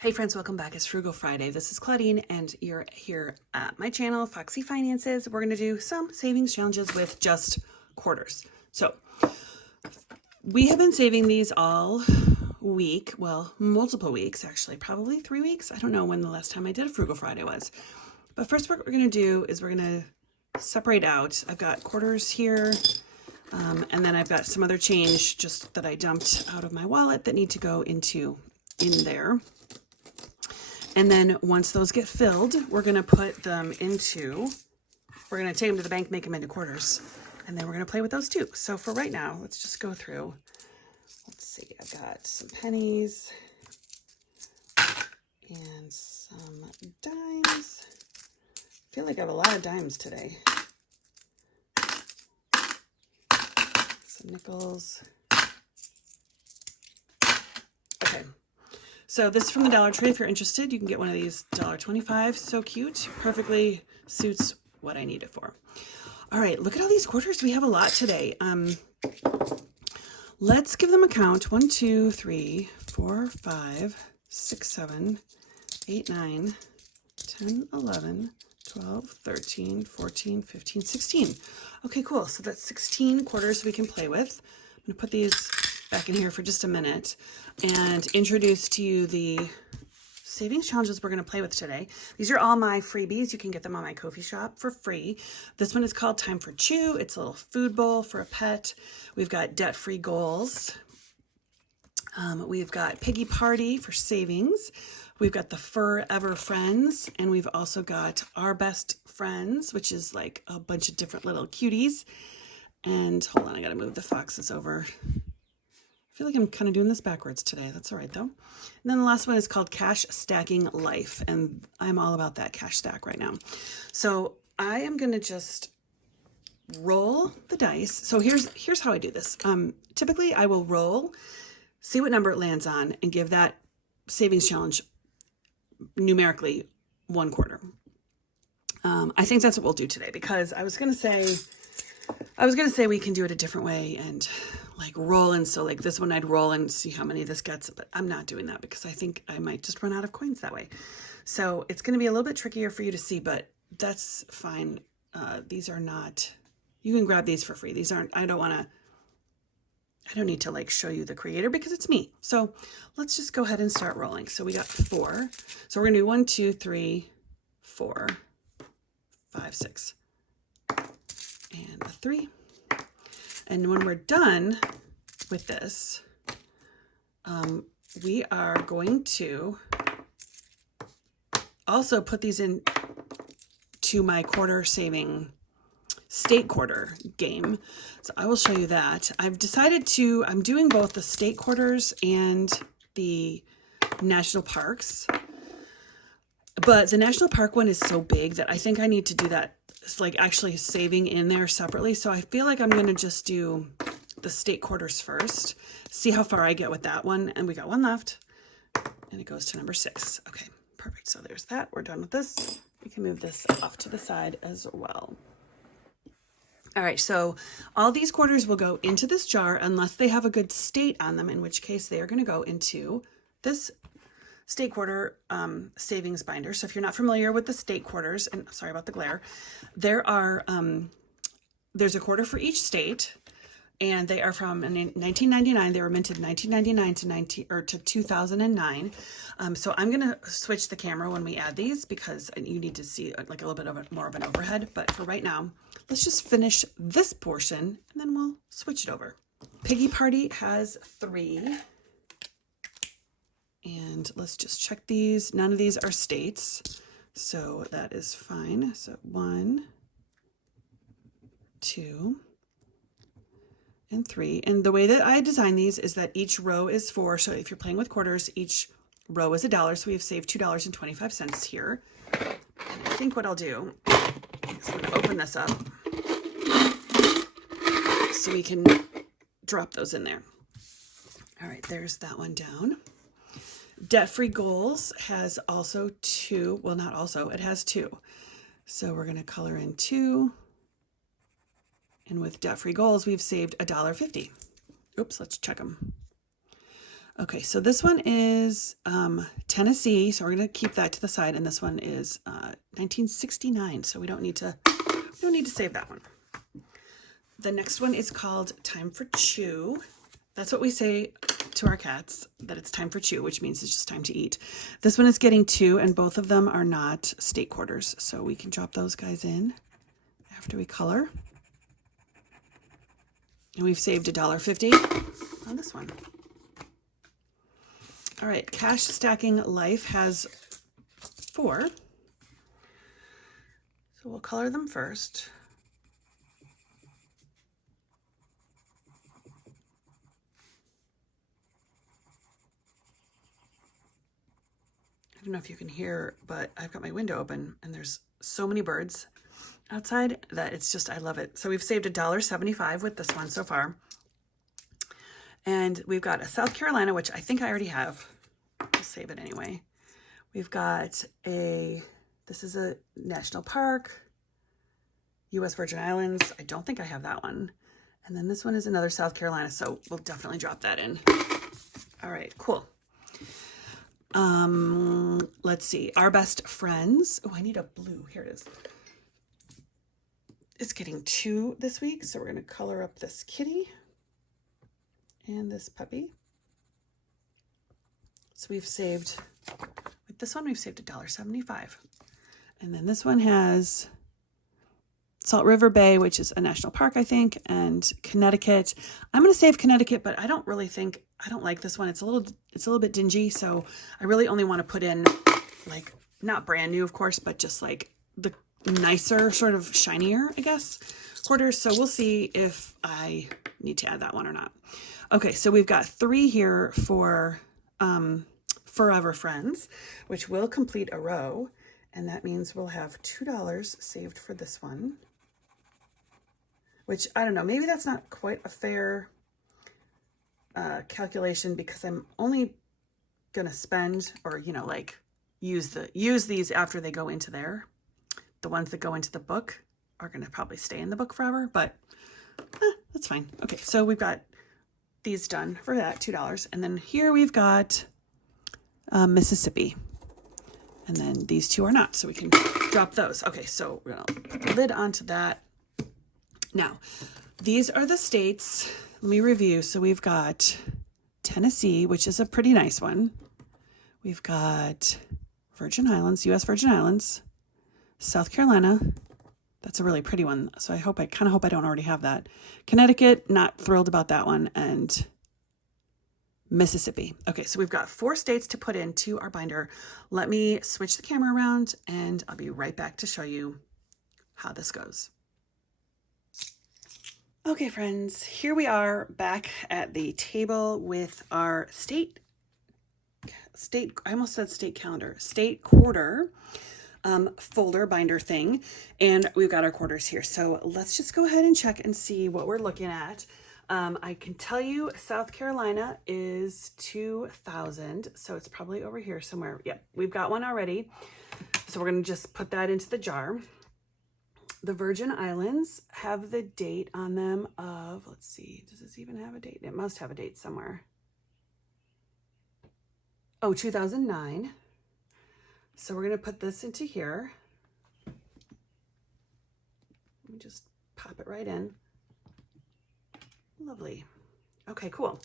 Hey friends, welcome back. It's Frugal Friday. This is Claudine and you're here at my channel, Foxy Finances. We're going to do some savings challenges with just quarters. So we have been saving these all week. Well, multiple weeks, actually, probably 3 weeks. I don't know when the last time I did a Frugal Friday was. But first what we're going to do is we're going to separate out. I've got quarters here. And then I've got some other change just that I dumped out of my wallet that need to go in there. And then once those get filled, we're going to put them we're going to take them to the bank, make them into quarters, and then we're going to play with those too. So for right now, let's just go through. Let's see, I've got some pennies and some dimes. I feel like I have a lot of dimes today. Some nickels. Okay. So this is from the Dollar Tree. If you're interested, you can get one of these, $1.25. So cute. Perfectly suits what I need it for. All right, look at all these quarters. We have a lot today. Let's give them a count. 1, 2, 3, 4, 5, 6, 7, 8, 9, 10, 11, 12, 13, 14, 15, 16. Okay, cool. So that's 16 quarters we can play with. I'm going to put these back in here for just a minute and introduce to you the savings challenges we're going to play with today. These are all my freebies. You can get them on my Ko-fi shop for free. This one is called Time for Chew. It's a little food bowl for a pet. We've got debt-free goals. We've got Piggy Party for savings. We've got the Forever Friends, and we've also got Our Best Friends, which is like a bunch of different little cuties. And hold on, I got to move the foxes over. I feel like I'm kind of doing this backwards today. That's all right, though. And then the last one is called Cash Stacking Life, and I'm all about that cash stack right now. So I am going to just roll the dice. So here's how I do this. Typically, I will roll, see what number it lands on, and give that savings challenge numerically 1 quarter. I think that's what we'll do today, because I was going to say we can do it a different way and like roll. And so like this one, I'd roll and see how many this gets, but I'm not doing that because I think I might just run out of coins that way. So it's going to be a little bit trickier for you to see, but that's fine. These are not, you can grab these for free. These aren't, I don't need to like show you the creator because it's me. So let's just go ahead and start rolling. So we got 4. So we're going to do 1, 2, 3, 4, 5, 6, and a 3. And when we're done with this, we are going to also put these in to my quarter saving state quarter game. So I will show you that. I've decided I'm doing both the state quarters and the national parks. But the national park one is so big that I think I need to do that. It's like actually saving in there separately. So I feel like I'm going to just do the state quarters first, see how far I get with that one. And we got 1 left and it goes to number 6. Okay, perfect. So there's that. We're done with this. We can move this off to the side as well. All right, so all these quarters will go into this jar unless they have a good state on them, in which case they are going to go into this state quarter savings binder. So if you're not familiar with the state quarters, and sorry about the glare, there's a quarter for each state, and they are from 1999. They were minted 1999 to 2009. So I'm going to switch the camera when we add these because you need to see like a little bit more of an overhead. But for right now, let's just finish this portion and then we'll switch it over. Piggy Party has 3. And let's just check these. None of these are states, so that is fine. So 1, 2, and 3. And the way that I design these is that each row is 4. So if you're playing with quarters, each row is $1. So we've saved $2.25 here. And I think what I'll do is I'm going to open this up so we can drop those in there. All right, there's that one down. Debt-free goals has also 2. Well, not also, it has 2. So we're going to color in 2. And with debt-free goals, we've saved $1.50. Oops, let's check them. Okay, so this one is Tennessee, so we're gonna keep that to the side, and this one is 1969, so we don't need to save that one. The next one is called Time for Chew. That's what we say to our cats, that it's time for chew, which means it's just time to eat. This one is getting 2, and both of them are not state quarters, so we can drop those guys in after we color. And we've saved $1.50 on this one. All right, Cash Stacking Life has 4. So we'll color them first. I don't know if you can hear, but I've got my window open and there's so many birds outside that it's just, I love it. So we've saved $1.75 with this one so far. And we've got a South Carolina, which I think I already have. I'll save it anyway. We've got this is a national park, U.S. Virgin Islands. I don't think I have that one. And then this one is another South Carolina, so we'll definitely drop that in. All right, cool. Let's see, Our Best Friends. Oh, I need a blue. Here it is. It's getting 2 this week, so we're going to color up this kitty and this puppy. So we've saved, with this one, we've saved $1.75. And then this one has Salt River Bay, which is a national park, I think, and Connecticut. I'm going to save Connecticut, but I don't like this one. It's a little bit dingy, so I really only want to put in, like, not brand new, of course, but just like the nicer, sort of shinier, I guess, quarters. So we'll see if I need to add that one or not. Okay, so we've got 3 here for Forever Friends, which will complete a row, and that means we'll have $2 saved for this one, which I don't know, maybe that's not quite a fair calculation, because I'm only gonna spend, or like use these after they go into there. The ones that go into the book are gonna probably stay in the book forever, but that's fine. Okay, so we've got these done for that, $2. And then here we've got Mississippi. And then these 2 are not, so we can drop those. Okay, so we're gonna put the lid onto that. Now, these are the states. Let me review. So we've got Tennessee, which is a pretty nice one. We've got Virgin Islands, U.S. Virgin Islands, South Carolina. That's a really pretty one. So I kind of hope I don't already have that. Connecticut, not thrilled about that one. And Mississippi. Okay, so we've got 4 states to put into our binder. Let me switch the camera around and I'll be right back to show you how this goes. Okay, friends, here we are back at the table with our state, I almost said state calendar, state quarter folder binder thing, and we've got our quarters here. So let's just go ahead and check and see what we're looking at. I can tell you South Carolina is 2,000, so it's probably over here somewhere. Yep, we've got one already. So we're gonna just put that into the jar. The Virgin Islands have the date on them of, let's see, does this even have a date? It must have a date somewhere. Oh, 2009. So we're gonna put this into here. Let me just pop it right in. Lovely. Okay, cool.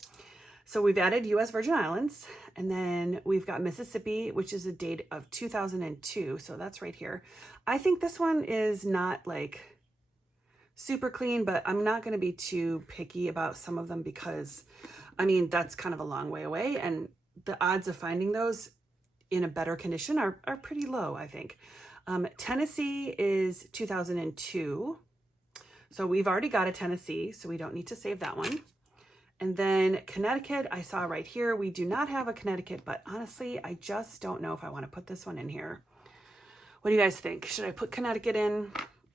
So we've added U.S. Virgin Islands, and then we've got Mississippi, which is a date of 2002. So that's right here. I think this one is not like super clean, but I'm not going to be too picky about some of them because, I mean, that's kind of a long way away, and the odds of finding those in a better condition are pretty low, I think. Tennessee is 2002. So we've already got a Tennessee, so we don't need to save that one. And then Connecticut, I saw right here. We do not have a Connecticut, but honestly, I just don't know if I want to put this one in here. What do you guys think? Should I put Connecticut in,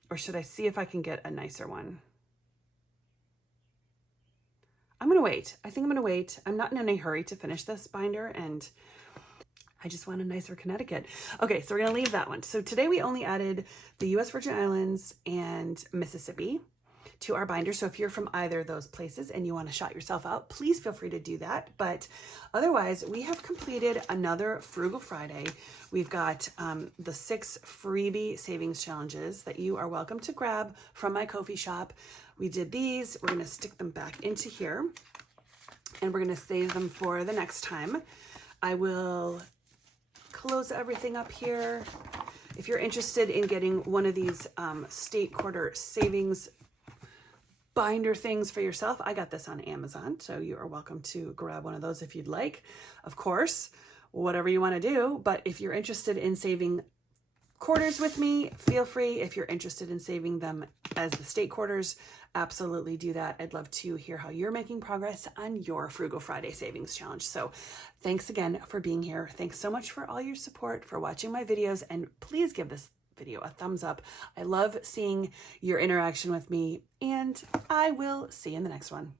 or should I see if I can get a nicer one? I'm going to wait. I think I'm going to wait. I'm not in any hurry to finish this binder, and I just want a nicer Connecticut. Okay, so we're going to leave that one. So today we only added the U.S. Virgin Islands and Mississippi. to our binder. So if you're from either of those places and you want to shout yourself out, please feel free to do that. But otherwise, we have completed another Frugal Friday. We've got the 6 freebie savings challenges that you are welcome to grab from my Ko-fi shop. We did these. We're going to stick them back into here, and we're going to save them for the next time. I will close everything up here. If you're interested in getting one of these state quarter savings binder things for yourself, I got this on Amazon, so you are welcome to grab one of those if you'd like. Of course, whatever you want to do, but if you're interested in saving quarters with me, feel free. If you're interested in saving them as the state quarters, absolutely do that. I'd love to hear how you're making progress on your Frugal Friday Savings Challenge. So thanks again for being here. Thanks so much for all your support, for watching my videos, and please give this video a thumbs up. I love seeing your interaction with me, and I will see you in the next one.